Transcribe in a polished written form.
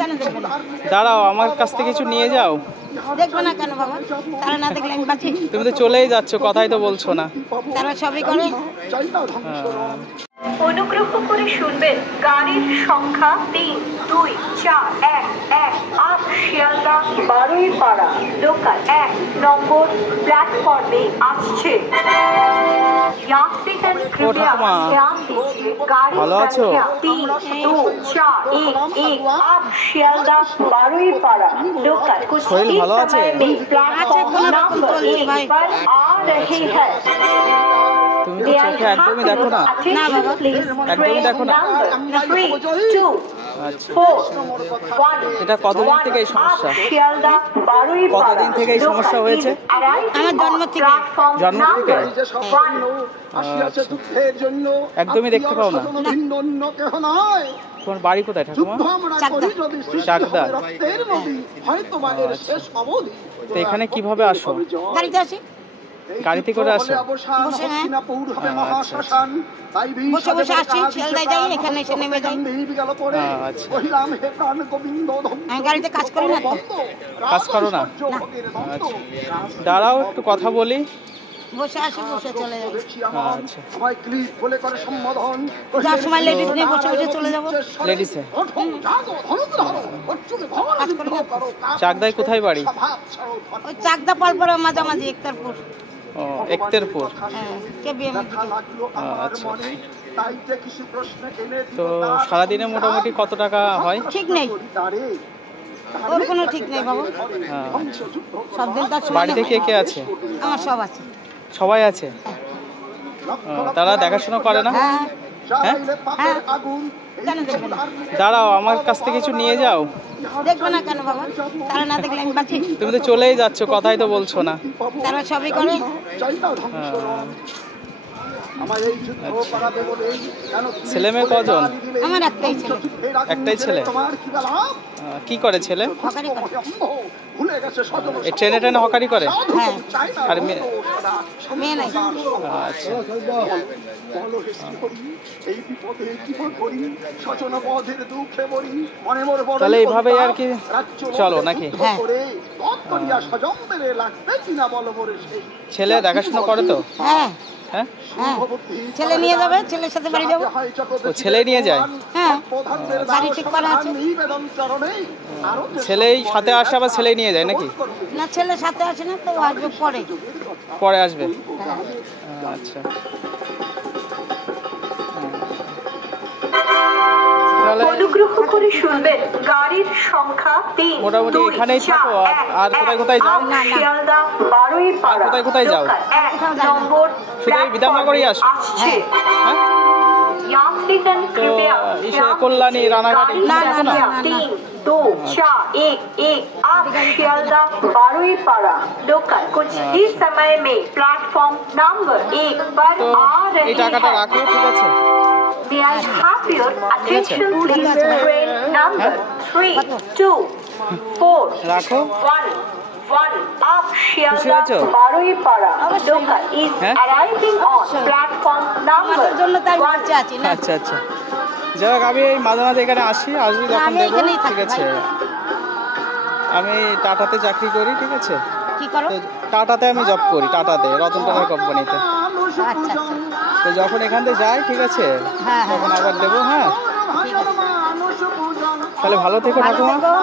কেন দেখবে না? দাঁড়াও, আমার কাছ থেকে কিছু নিয়ে যাও। দেখবে না কেন বাবা? তারা না দেখলে আমি বাঁচি? তুমি তো চলেই যাচ্ছ, কথাই তো বলছো না। তারা সবই করে। অনুগ্রহ করে শুনবেন, গাড়ির সংখ্যা 3, 2, 4, 1, 1, 8 শিয়ালদা বারুইপাড়া লোকাল 1 নম্বর প্ল্যাটফর্মে আসছে। यात्रीगण कृपया ध्यान दीजिए, गाड़ी संख्या 3, 2, 4, 1, 1, 8 शियालदा बारुईपाड़ा लोकल कुछ ही समय में प्लेटफॉर्म नंबर 1 पर आ रहे हैं। তুমি তো চোখে একদমই দেখো না। না বাবা, একদমই দেখো না। 3, 2, আচ্ছা, 4, 1, এটা কতদিন থেকে এই সমস্যা? শিয়ালদা বারুইপাড়া কতদিন থেকে এই সমস্যা হয়েছে? আমার জন্ম থেকে। জন্ম থেকে? একদমই দেখতে পাও না? তোমার বাড়ি কোথায় ঠাকুমা? চাকদা। তো এখানে কিভাবে আসো? গাড়িতে আসি। গাড়িতে করে আসো? বসে বসে আসি, শিয়ালদায় যাই, এখানে এসে নেমে যাই। আচ্ছা, আমি গাড়িতে কাজ করি না তো। কাজ করো না? আচ্ছা, দাঁড়াও একটু কথা বলি। বসে আসি, বসে চলে যাই। আচ্ছা, যার সময় লেডিস নিয়ে বসে বসে চলে যাবো। লেডিসে? কাজ করি না তো। চাকদায় কোথায় বাড়ি? ওই চাকদা পরপর মাঝামাঝি একতারপুর। ও, একতেরপুর। হ্যাঁ, কে বিয়ে আচ্ছা, তো সারাদিনে মোটামুটি কত টাকা হয়? ঠিক নেই, ওর কোনো ঠিক নেই বাবা। সব দিন তার সময় বাড়িতে কে কে আছে? আমার সব আছে। সবাই আছে? তারা দেখাশোনা করে না? হ্যাঁ হ্যাঁ, হ্যাঁ, কেন দেখবে না? দাঁড়াও, আমার কাছ থেকে কিছু নিয়ে যাও। দেখবে না কেন বাবা? তারা না দেখলে আমি বাঁচি? তুমি তো চলেই যাচ্ছ, কথাই তো বলছো না। তারা সবই করে। ছেলে মেয়ে কজন? আমার একটাই ছেলে। একটাই ছেলে? কি করে ছেলে? হকারি করে। এই ট্রেনে ট্রেনে হকারি করে? হ্যাঁ, আর মেয়ে? মেয়ে নাই। আচ্ছা, তাহলে এইভাবেই আর কি চলো নাকি? হ্যাঁ, ছেলে দেখাশোনা করে তো? হ্যাঁ, হ্যাঁ, হ্যাঁ, ছেলে নিয়ে যাবে, ছেলের সাথে বাড়ি যাবো। ও ছেলে নিয়ে যায়? হ্যাঁ, গাড়ি ঠিক করা আছে। ছেলেই সাথে আসে আবার ছেলেই নিয়ে যায় নাকি? না, ছেলের সাথে আসে না তো, আসবে পরে। পরে আসবে? আচ্ছা, অনুগ্রহ করে শুনবেন, গাড়ির সংখ্যা 3, মোটামুটি এখানেই থাকো? আর কোথায় কোথায় যাও? শিয়ালদা বারুইপাড়া কোথায় কোথায় যাও? 1 নম্বর শুধু এই বিধাননগরেই আসো? আসছে। হ্যাঁ, यात्रीगण कृपया কল্যাণী রানাঘাট না, না, না, না, 3, 2, 4, 1, 1, 8 शियालदा बारुईपाड़ा लोकल कुछ ही समय में प्लेटफॉर्म नंबर 1 पर তো आ रहे এই টাকাটা हैं। রাখো, ঠিক আছে? May I have your attention please? Train number 3, 2, 4, রাখো। 1, 1 up Shialda হয়েছো? Baruipara local is হ্যাঁ? arriving on platform number আমাদের জন্য তাই 1. বাচ্চা আছি না। আচ্ছা, আচ্ছা, যাই হোক, আমি এই মাঝে মাঝে এখানে আসি যখন আমি দেবো, এখানেই থাকি, ঠিক আছে? আমি টাটাতে চাকরি করি, ঠিক আছে? কি করো? তো টাটাতে আমি জব করি, টাটাতে, রতন টাটার কোম্পানিতে। আচ্ছা, আচ্ছা, তো যখন এখান থেকে যাই, ঠিক আছে, হ্যাঁ, হ্যাঁ, তখন আবার দেবো। হ্যাঁ, ঠিক আছে। তাহলে ভালো থেকো ভালো ঠাকুমা। থেকো।